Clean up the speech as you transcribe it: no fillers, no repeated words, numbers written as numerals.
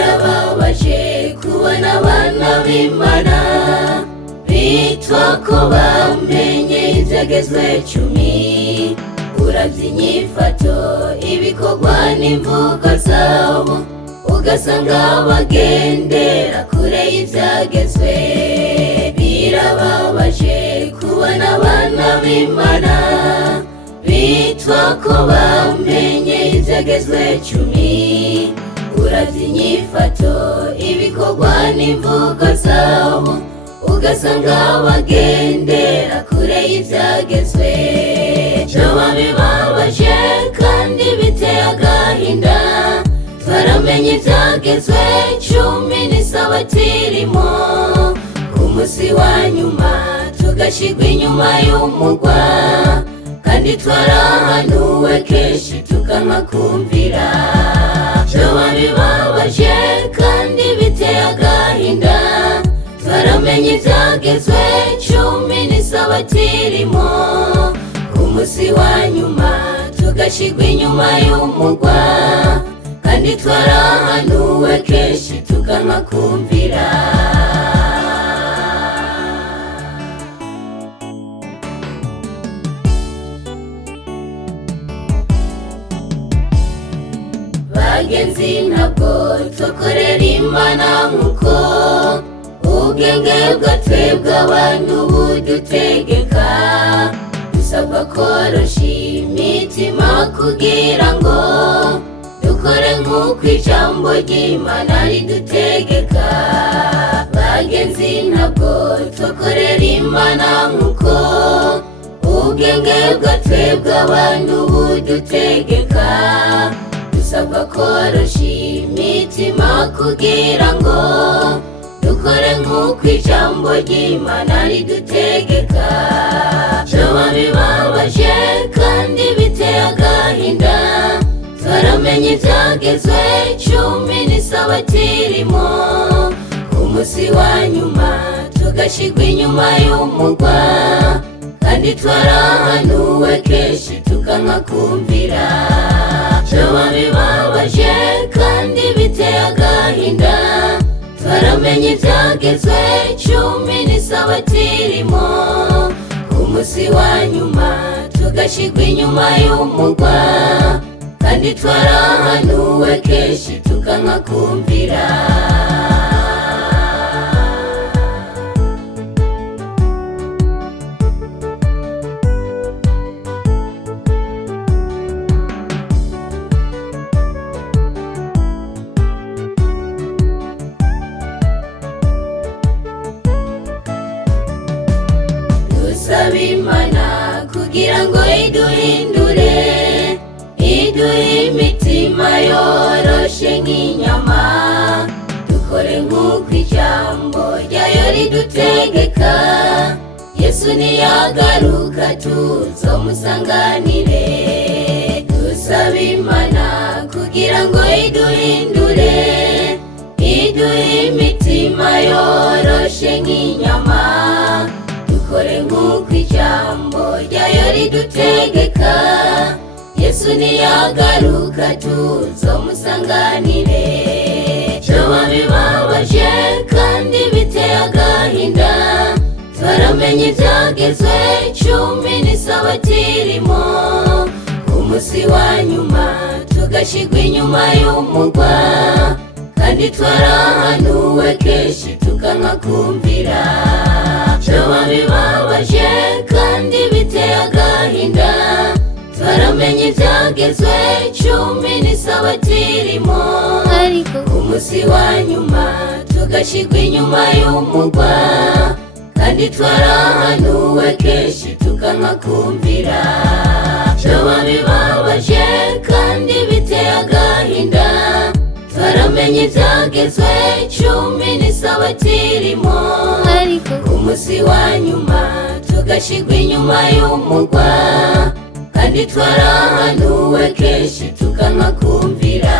birababaje kubona abana b'Imana bitwa ko bamenye ibyagezwe cumi, uravye inyifato ibikorwa n'imvugo zabo ugasanga bagendera kure y'ivyagezwe. Birababaje kubona abana b'Imana bitwa ko bamenye ivyagezwe cumi, uravye inyifato ibikorwa n'imvugo zabo ugasanga bagendera kure y'ivyagezwe. Vyoba bibabaje kandi biteye agahinda, twaramenye ivyagezwe cumi n'Isabato irimo, ku musi wa nyuma tugashigwa inyuma y'umurwa, kandi twarahanuwe kenshi tukanka kumvira. Vyoba bibabaje kandi biteye agahinda, twaramenye ivyagezwe cumi n'Isabato irimo, ku musi wa nyuma tugashigwa inyuma y'umurwa, kandi twarahanuwe kenshi tukanka kumvira. Bagenzi, ntabwo tukorera Imana nkuko ubwenge bwatwebwe abantu budutegeka. Dusabwa korosha imitima kugira ngo dukore nk'uko ijambo ry'Imana ridutegeka. Bagenzi, ntabwo tukorera Imana nkuko ubwenge bwatwebwe abantu budutegeka. Dusabwa korosha imitima kugira ngo dukore nk'uko ijambo ry'Imana ridutegeka. Vyoba bibabaje kandi biteye agahinda, twaramenye ivyagezwe cumi n'Isabato irimo, ku musi wa nyuma tugashigwa inyuma y'umurwa, kandi twarahanuwe kenshi tukanka kumvira. Vyoba bibabaje kandi biteye agahinda, twaramenye ivyagezwe cumi n'Isabato irimo, ku musi wa nyuma tugashigwa inyuma y'umurwa, kandi twarahanuwe kenshi tukanka kumvira. Dusaba Imana kugira ngo iduhindure, iduhe imitima yoroshe nk'inyama, dukore nk'uko ijambo ryayo ridutegeka. Yesu niyagaruka tuzomusanganire. Dusaba Imana kugira ngo iduhindure, iduhe imitima yoroshe nk'inyama, dukore nk'uko ijambo ryayo ridutegeka. Yesu niyagaruka tuzomusanganire. Vyoba bibabaje kandi biteye agahinda, twaramenye ivyagezwe cumi n'Isabato irimo, ku musi wa nyuma tugashigwa inyuma y'umurwa, kandi twarahanuwe kenshi tukanka kumvira. Vyoba bibabaje kandi biteye agahinda, twaramenye ivyagezwe cumi n'Isabato irimo, ku musi wa nyuma tugashigwa inyuma y'umurwa, kandi twarahanuwe kenshi tukanka kumvira. Vyoba bibabaje kandi biteye agahinda, twaramenye ivyagezwe cumi n'Isabato irimo, ku musi wa nyuma tugashigwa inyuma y'umurwa, kandi twarahanuwe kenshi tukanka kumvira.